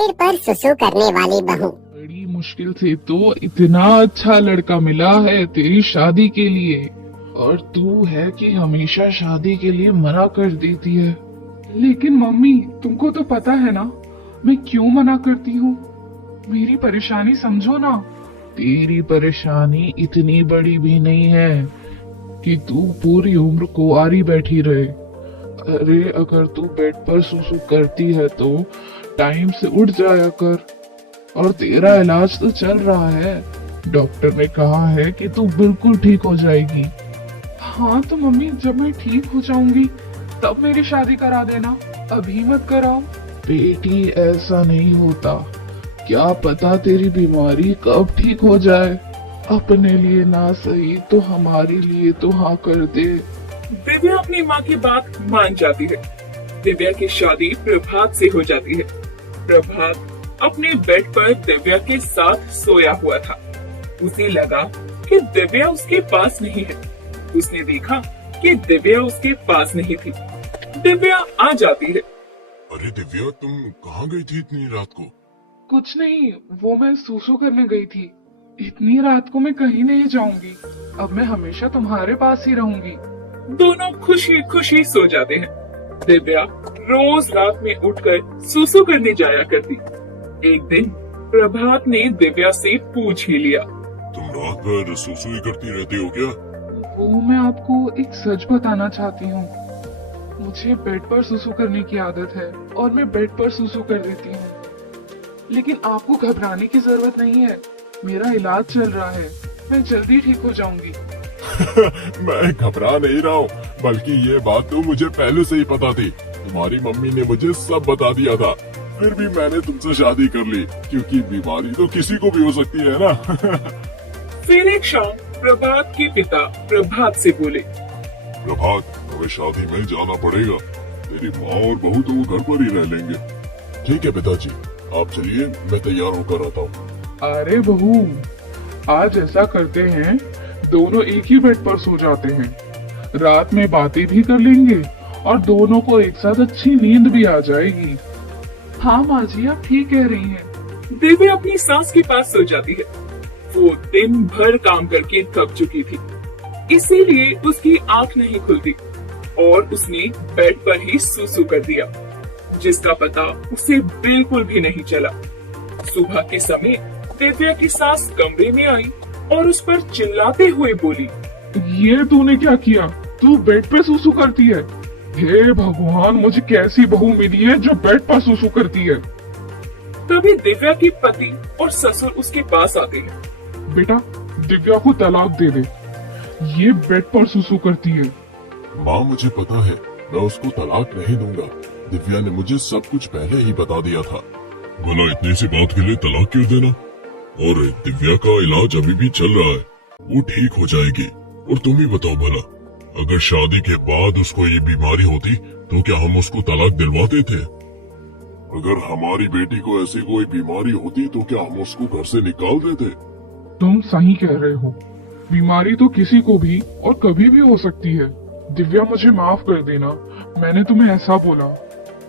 Bed पर सुसु करने वाली बहू। बड़ी मुश्किल से तो इतना अच्छा लड़का मिला है तेरी शादी के लिए, और तू है कि हमेशा शादी के लिए मना कर देती है। लेकिन मम्मी, तुमको तो पता है ना मैं क्यों मना करती हूँ। मेरी परेशानी समझो ना। तेरी परेशानी इतनी बड़ी भी नहीं है कि तू पूरी उम्र कुंवारी बैठी रहे। अरे अगर तू बेड पर सुसु करती है तो टाइम से उठ जाया कर। और तेरा इलाज तो चल रहा है, डॉक्टर ने कहा है कि तू बिल्कुल ठीक हो जाएगी। हाँ तो मम्मी, जब मैं ठीक हो जाऊंगी तब मेरी शादी करा देना, अभी मत कराओ। बेटी ऐसा नहीं होता, क्या पता तेरी बीमारी कब ठीक हो जाए। अपने लिए ना सही तो हमारे लिए तो हाँ कर दे। दिव्या अपनी माँ की बात मान जाती है। दिव्या की शादी प्रभात से हो जाती है। प्रभात अपने बेड पर दिव्या के साथ सोया हुआ था। उसे लगा कि दिव्या उसके पास नहीं है। उसने देखा कि दिव्या उसके पास नहीं थी। दिव्या आ जाती है। अरे दिव्या, तुम कहाँ गई थी इतनी रात को? कुछ नहीं, वो मैं सुसु करने गई थी। इतनी रात को मैं कहीं नहीं जाऊंगी, अब मैं हमेशा तुम्हारे पास ही रहूंगी। दोनों खुशी खुशी सो जाते हैं। दिव्या रोज रात में उठकर सुसु करने जाया करती। एक दिन प्रभात ने दिव्या से पूछ ही लिया, तुम रात भर सुसु ही करती रहती हो क्या? वो मैं आपको एक सच बताना चाहती हूँ। मुझे बेड पर सुसु करने की आदत है और मैं बेड पर सुसु कर देती हूँ। लेकिन आपको घबराने की जरूरत नहीं है, मेरा इलाज चल रहा है, मैं जल्दी ठीक हो जाऊंगी। मैं घबरा नहीं रहा हूँ, बल्कि ये बात तो मुझे पहले से ही पता थी। तुम्हारी मम्मी ने मुझे सब बता दिया था, फिर भी मैंने तुमसे शादी कर ली, क्योंकि बीमारी तो किसी को भी हो सकती है ना। फिर एक शाम प्रभात के पिता प्रभात से बोले, प्रभात, हमें शादी में जाना पड़ेगा। तेरी माँ और बहू तो घर पर ही रह लेंगे। ठीक है पिताजी, आप चलिए, मैं तैयार होकर आता हूँ। अरे बहू, आज ऐसा करते हैं, दोनों एक ही बेड पर सो जाते हैं, रात में बातें भी कर लेंगे और दोनों को एक साथ अच्छी नींद भी आ जाएगी। हाँ माँ जी, आप ठीक कह रही हैं। दिव्या अपनी सास के पास सो जाती है। वो दिन भर काम करके थक चुकी थी, इसीलिए उसकी आंख नहीं खुलती और उसने बेड पर ही सुसु कर दिया, जिसका पता उसे बिल्कुल भी नहीं चला। सुबह के समय दिव्या की सास कमरे में आई और उस पर चिल्लाते हुए बोली, ये तूने क्या किया? तू बेड पे सुसु करती है? हे भगवान, मुझे कैसी बहू मिली है जो बेड पर सुसु करती है। तभी दिव्या के पति और ससुर उसके पास आते हैं। बेटा, दिव्या को तलाक दे दे, ये बेड पर सुसु करती है। माँ, मुझे पता है, मैं उसको तलाक नहीं दूंगा। दिव्या ने मुझे सब कुछ पहले ही बता दिया था। भला इतनी सी बात के लिए तलाक क्यों देना? और दिव्या का इलाज अभी भी चल रहा है, वो ठीक हो जाएगी। और तुम ही बताओ भला, अगर शादी के बाद उसको ये बीमारी होती तो क्या हम उसको तलाक दिलवाते थे? अगर हमारी बेटी को ऐसी कोई बीमारी होती तो क्या हम उसको घर से निकाल देते? तुम सही कह रहे हो, बीमारी तो किसी को भी और कभी भी हो सकती है। दिव्या, मुझे माफ कर देना, मैंने तुम्हें ऐसा बोला।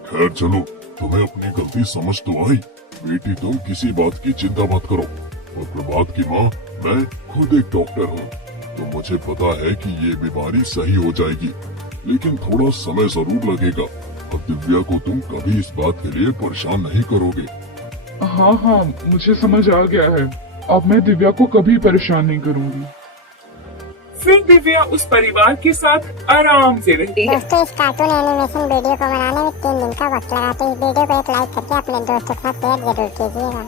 खैर चलो, तुम्हें अपनी गलती समझ तो आई। बेटी, तुम किसी बात की चिंता मत करो। और प्रभात की माँ, मैं खुद एक डॉक्टर हूँ, तो मुझे पता है कि ये बीमारी सही हो जाएगी, लेकिन थोड़ा समय जरूर लगेगा। अब दिव्या को तुम कभी इस बात के लिए परेशान नहीं करोगे। हाँ हाँ, मुझे समझ आ गया है, अब मैं दिव्या को कभी परेशान नहीं करूँगी। फिर दिव्या उस परिवार के साथ आराम से रहती है। दोस्तों, इस कार्टून एनिमेशन वीडियो को बनाने में 3 दिन का वक्त लगा, तो इस वीडियो को एक लाइक करके अपने दोस्तों के साथ शेयर जरूर कीजिएगा।